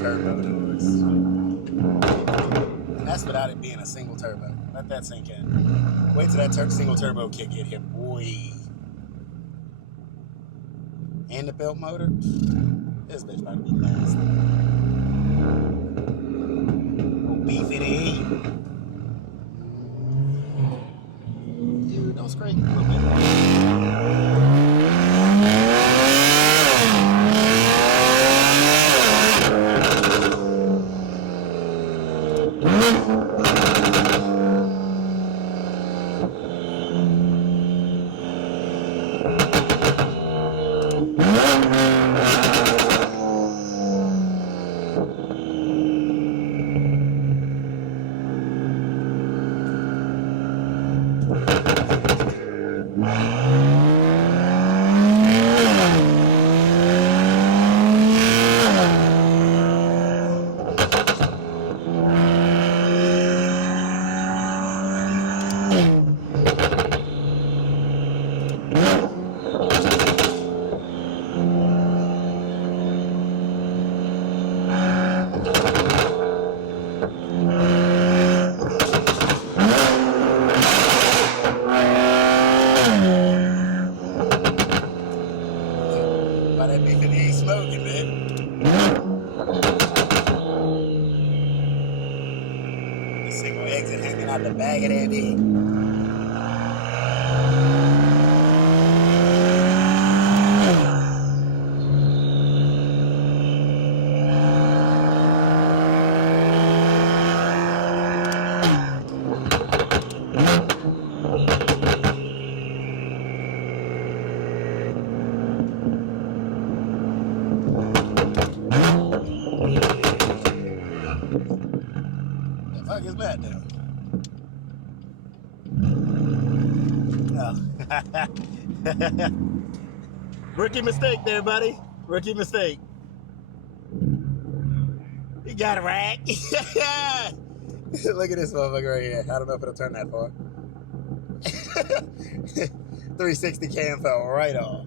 turbo noise. And that's without it being a single turbo. Let that sink in. Wait till that single turbo kick hit him, boy. And the belt motor. This bitch about to be nasty. Oh, beefy. Dude, don't scrape a little bit. That beef and ain't smoking, man. The single exit hanging out the bag of that beef. The fuck is that doing? Oh. Rookie mistake there, buddy. Rookie mistake. You got it right. Look at this motherfucker right here. I don't know if it'll turn that far. 360 cam fell right off.